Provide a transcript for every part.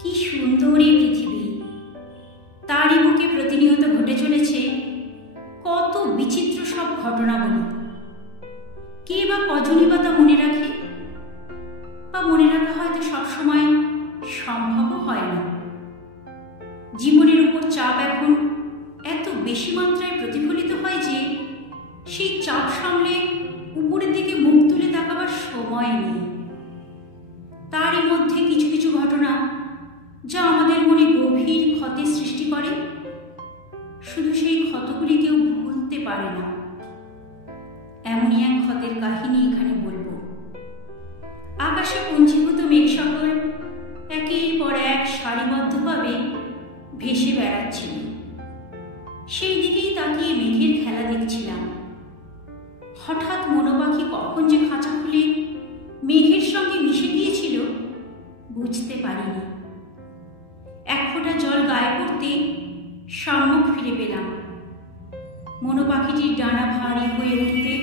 কি সুন্দর এই পৃথিবী, তারই বুকে প্রতিনিয়ত ঘটে চলেছে কত বিচিত্র সব ঘটনাবলী। কে বা কজনই বা তা মনে রাখে, বা মনে রাখা হয়তো সবসময় সম্ভবও হয় না। জীবনের উপর চাপ এখন এত বেশি মাত্রায় প্রতিফলিত হয় যে সেই চাপ সামলে উপরের দিকে মুখ তুলে তাকাবার সময় নেই। তারই মধ্যে কিছু কিছু ঘটনা যা আমাদের মনে গভীর ক্ষতের সৃষ্টি করে, শুধু সেই ক্ষতগুলি কেউ ভুলতে পারে না। এমনই এক ক্ষতের কাহিনী এখানে বলবো। আকাশে পুঞ্জীভূত মেঘ সকল একের পর এক সারিবদ্ধভাবে ভেসে বেড়াচ্ছিল। সেই দিকেই তাকিয়ে মেঘের খেলা দেখছিলাম। হঠাৎ মনোপাখি কখন যে খাঁচা খুলে মেঘের সঙ্গে মিশে গিয়েছিল বুঝতে পারিনি। এক ফোঁটা জল গায়ে পড়তে সম্মুখ ফিরে পেলাম। মনোপাখিটির ডানা ভারী হয়ে উঠতে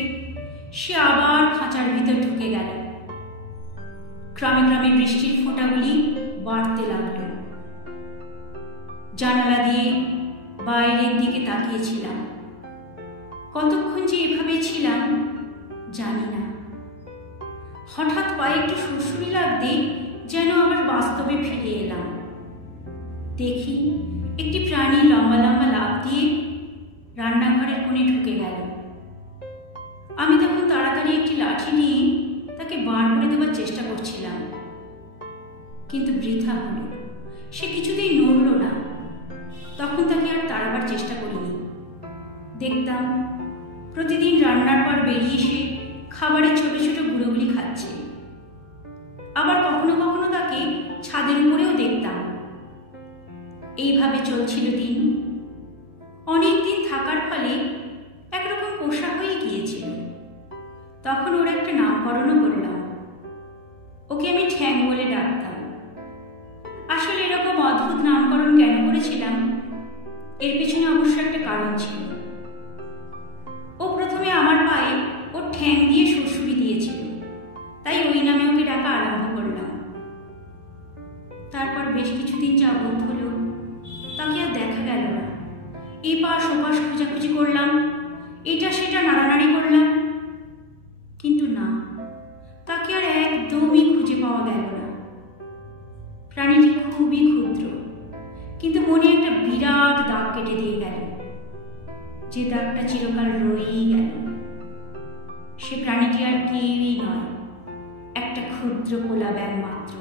সে আবার খাঁচার ভিতর ঢুকে গেল। ক্রমে ক্রমে বৃষ্টির ফোঁটাগুলি বাড়তে লাগল। জানালা দিয়ে বাইরের দিকে তাকিয়েছিলাম। কতক্ষণ যে এভাবে ছিলাম জানি না। হঠাৎ পায়ে একটু সুরসুরি লাগতে যেন আবার বাস্তবে ফিরে এলাম। দেখি একটি প্রাণী লম্বা লম্বা লাফ দিয়ে রান্নাঘরের কোণে ঢুকে গেল। আমি তখন তাড়াতাড়ি একটি লাঠি নিয়ে তাকে বার করে দেওয়ার চেষ্টা করছিলাম, কিন্তু বৃথা হল। সে কিছুতেই নড়ল না। তখন তাকে আর তাড়াবার চেষ্টা করিনি। দেখতাম প্রতিদিন রান্নার পর বেরিয়ে এসে খাবারের ছোট ছোট গুঁড়োগুলি খাচ্ছে। আবার কখনো কখনো তাকে ছাদের উপরেও দেখতাম। এইভাবে চলছিল দিন। অনেক দিন থাকার ফলে একরকম পোষা হয়ে গিয়েছিল। তখন ওর একটা নামকরণও করলাম। ওকে আমি ঠ্যাং বলে ডাকতাম। আসলে এরকম অদ্ভুত নামকরণ কেন করেছিলাম, এর পেছনে অবশ্য একটা কারণ ছিল। ও প্রথমে আমার পায়ে ওর ঠ্যাং দিয়ে সুরসুরি দিয়েছিল, তাই ওই নামে ওকে ডাকা আরম্ভ করলাম। তারপর বেশ কিছুদিন যাবৎ হলো তাকে আর দেখা গেল না। এপাশ ওপাশ খোঁজাখুঁজি করলাম, এটা সেটা নাড়ানাড়ি করলাম, কিন্তু না, তাকে আর একদমই খুঁজে পাওয়া গেল না। প্রাণীটি খুবই ক্ষুদ্র, কিন্তু মনে একটা বিরাট দাগ কেটে দিয়ে গেল, যে দাগটা চিরকাল রয়েই গেল। সে প্রাণীটি আর কেউই নয়, একটা ক্ষুদ্র পোলা ব্যাঙ মাত্র।